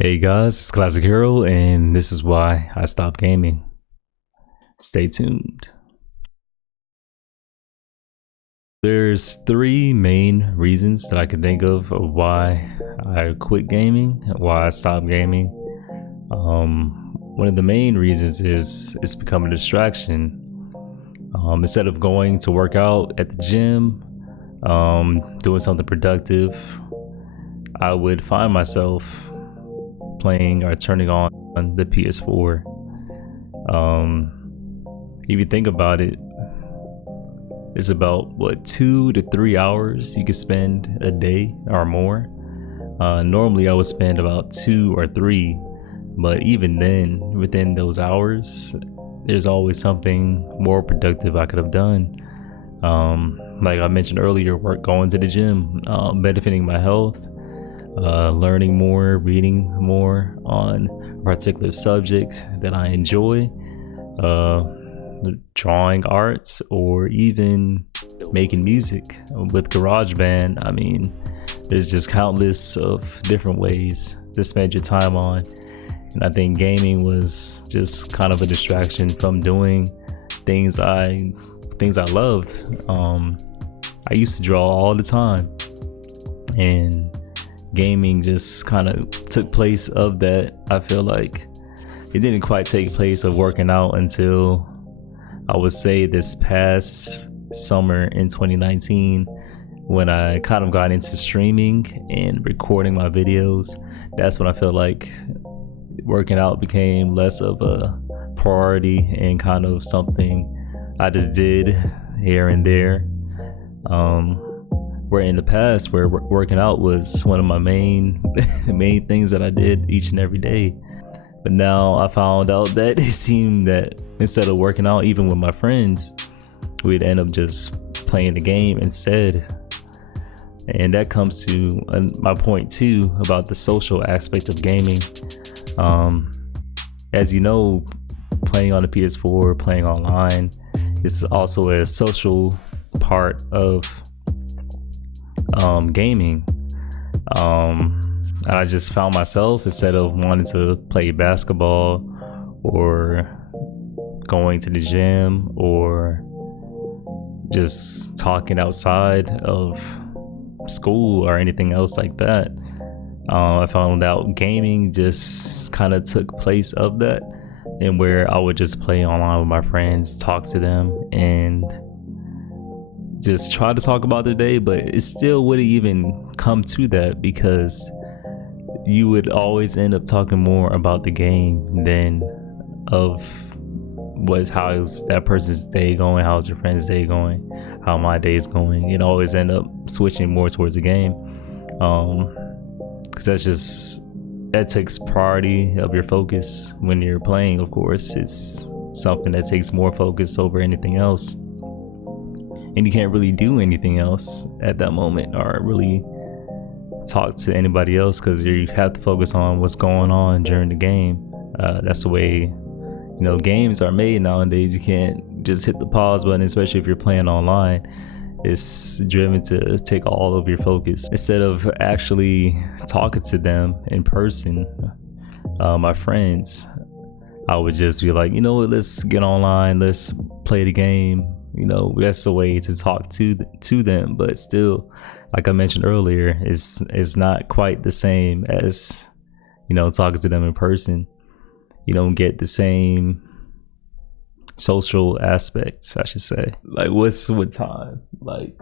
Hey guys, it's Classic Hero, and this is why I stopped gaming. Stay tuned. There's three main reasons that I can think of why I quit gaming, why I stopped gaming. One of the main reasons is it's become a distraction. Instead of going to work out at the gym, doing something productive, I would find myself playing or turning on the PS4. If you think about it, it's about 2 to 3 hours you could spend a day or more. Normally I would spend about 2 or 3, but even then, within those hours, there's always something more productive I could have done. Like I mentioned earlier, going to the gym, benefiting my health, learning more, reading more on a particular subject that I enjoy, drawing arts, or even making music with GarageBand. I mean, there's just countless of different ways to spend your time on. And I think gaming was just kind of a distraction from doing things I loved. I used to draw all the time, and gaming just kind of took place of that. I feel like it didn't quite take place of working out until I would say this past summer in 2019, when I kind of got into streaming and recording my videos. That's when I feel like working out became less of a priority and kind of something I just did here and there. Where in the past, where working out was one of my main things that I did each and every day. But now I found out that it seemed that instead of working out even with my friends, we'd end up just playing the game instead. And that comes to my point too about the social aspect of gaming. As you know, playing on the PS4, playing online, is also a social part of gaming. I just found myself, instead of wanting to play basketball or going to the gym or just talking outside of school or anything else like that, I found out gaming just kind of took place of that, and where I would just play online with my friends, talk to them, and just try to talk about the day. But it still wouldn't even come to that, because you would always end up talking more about the game than of how's that person's day going, how's your friend's day going, how my day is going. It always end up switching more towards the game, because that takes priority of your focus when you're playing. Of course, it's something that takes more focus over anything else, and you can't really do anything else at that moment or really talk to anybody else, because you have to focus on what's going on during the game. That's the way games are made nowadays. You can't just hit the pause button, especially if you're playing online. It's driven to take all of your focus instead of actually talking to them in person. My friends, I would just be like, let's get online, let's play the game. That's the way to talk to them. But still, like I mentioned earlier, it's not quite the same as talking to them in person. You don't get the same social aspects, I should say. Like, what's with time? Like,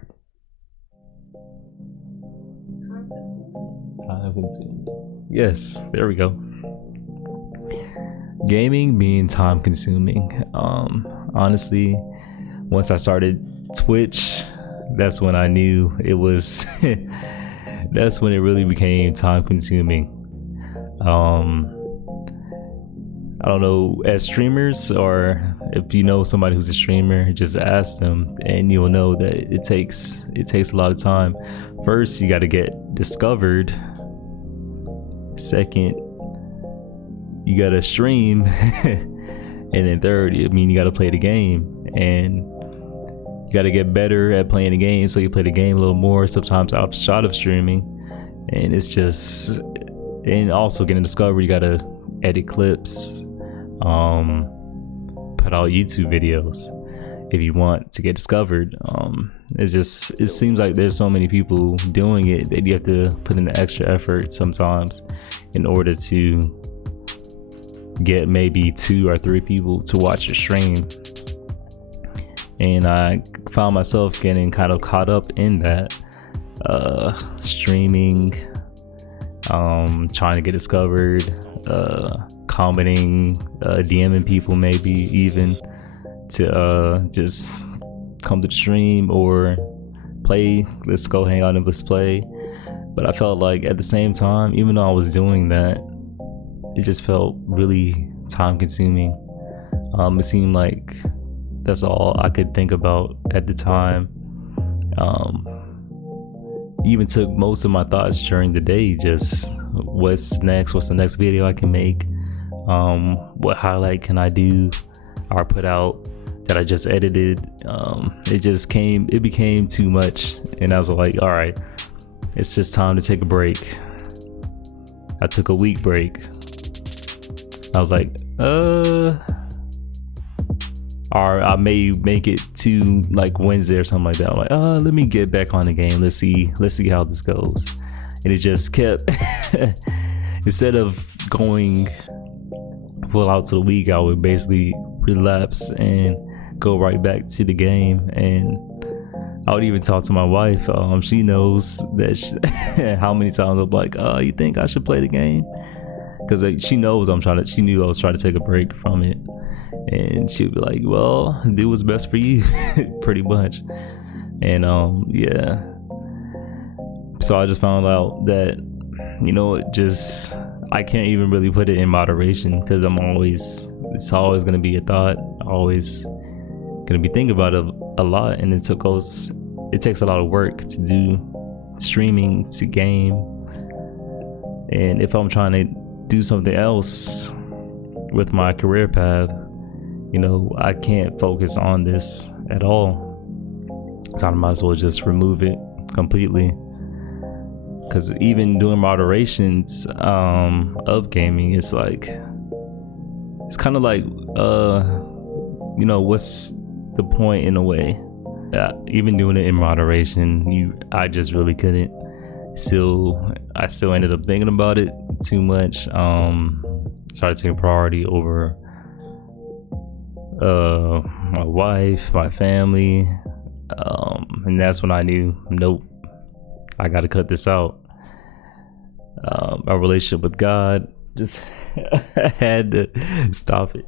time consuming. Yes, there we go. Gaming being time consuming. Honestly, once I started Twitch, that's when I knew it was that's when it really became time consuming. I don't know, as streamers, or if you know somebody who's a streamer, just ask them and you'll know that it takes a lot of time. First, you got to get discovered. Second, you got to stream. And then third, you got to play the game, and you got to get better at playing the game, so you play the game a little more, sometimes outside of streaming. And it's and also getting discovered, you gotta edit clips, put out YouTube videos if you want to get discovered. It seems like there's so many people doing it that you have to put in the extra effort sometimes in order to get maybe 2 or 3 people to watch your stream. And I found myself getting kind of caught up in that, streaming, trying to get discovered, commenting, DMing people maybe even to just come to the stream or play. Let's go hang out and let's play. But I felt like at the same time, even though I was doing that, it just felt really time consuming. It seemed like that's all I could think about at the time. Even took most of my thoughts during the day, just what's next, what's the next video I can make, what highlight can I do or put out that I just edited. It became too much, and I was like, all right, it's just time to take a break. I took a week break. I was like, or I may make it to like Wednesday or something like that. I'm like, let me get back on the game. Let's see how this goes. And it just kept, instead of going full out to the week, I would basically relapse and go right back to the game. And I would even talk to my wife. She knows that how many times I'm like, you think I should play the game? Because she knows she knew I was trying to take a break from it. And she'd be like, well, do what's best for you, pretty much. And yeah. So I just found out that, I can't even really put it in moderation, because it's always going to be a thought, always going to be thinking about it a lot. And it takes a lot of work to do streaming, to game. And if I'm trying to do something else with my career path, I can't focus on this at all. So I might as well just remove it completely. Because even doing moderations of gaming, it's kind of like, what's the point in a way? Even doing it in moderation, I just really couldn't. I still ended up thinking about it too much. Started taking priority over my wife, my family, and that's when I knew, nope, I gotta cut this out. Our relationship with God just had to stop it.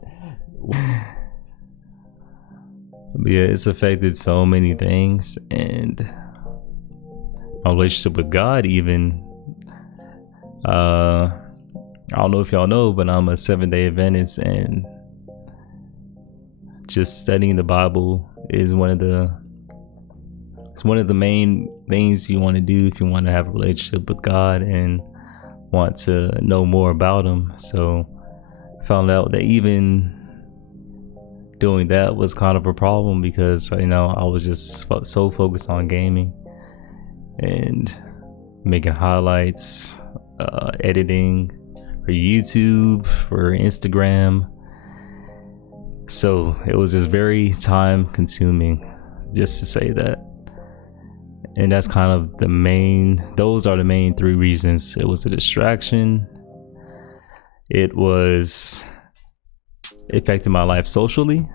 But yeah, it's affected so many things, and my relationship with God even, I don't know if y'all know, but I'm a 7-day Adventist, and just studying the Bible is one of the main things you want to do if you want to have a relationship with God and want to know more about Him. So I found out that even doing that was kind of a problem, because I was just so focused on gaming and making highlights, editing for YouTube, for Instagram. So it was just very time consuming, just to say that. And that's kind of those are the main 3 reasons. It was a distraction. It was affecting my life socially.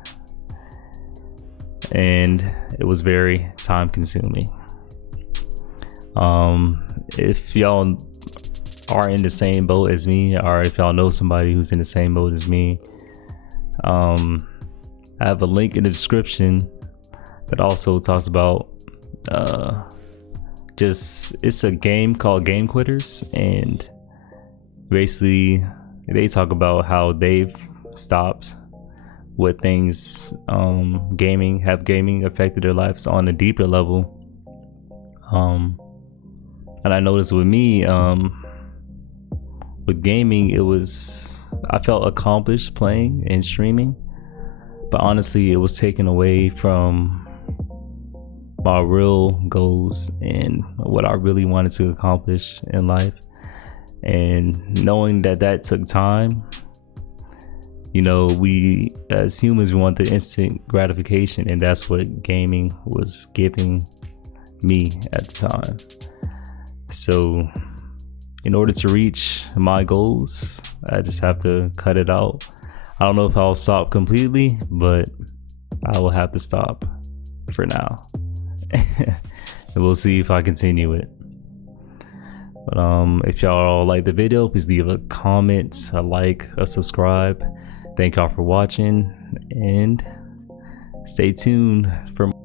And it was very time consuming. If y'all are in the same boat as me, or if y'all know somebody who's in the same boat as me, I have a link in the description that also talks about it's a game called Game Quitters, and basically they talk about how they've stopped what things gaming affected their lives on a deeper level. And I noticed with me, with gaming, I felt accomplished playing and streaming, but honestly it was taken away from my real goals and what I really wanted to accomplish in life. And knowing that that took time, you know, we as humans, we want the instant gratification, and that's what gaming was giving me at the time. So in order to reach my goals, I just have to cut it out. I don't know if I'll stop completely, but I will have to stop for now. And we'll see if I continue it. But if y'all like the video, please leave a comment, a like, a subscribe. Thank y'all for watching, and stay tuned for more.